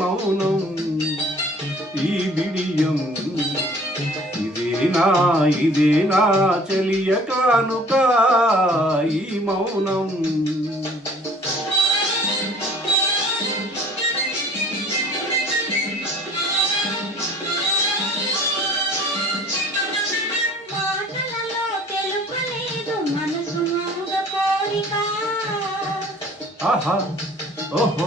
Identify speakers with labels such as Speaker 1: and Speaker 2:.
Speaker 1: మౌనం ఈ బిడియం ఇదేనా ఇదేనా చెలియ కానుక ఈ మౌనం. ఆహా ఓహో.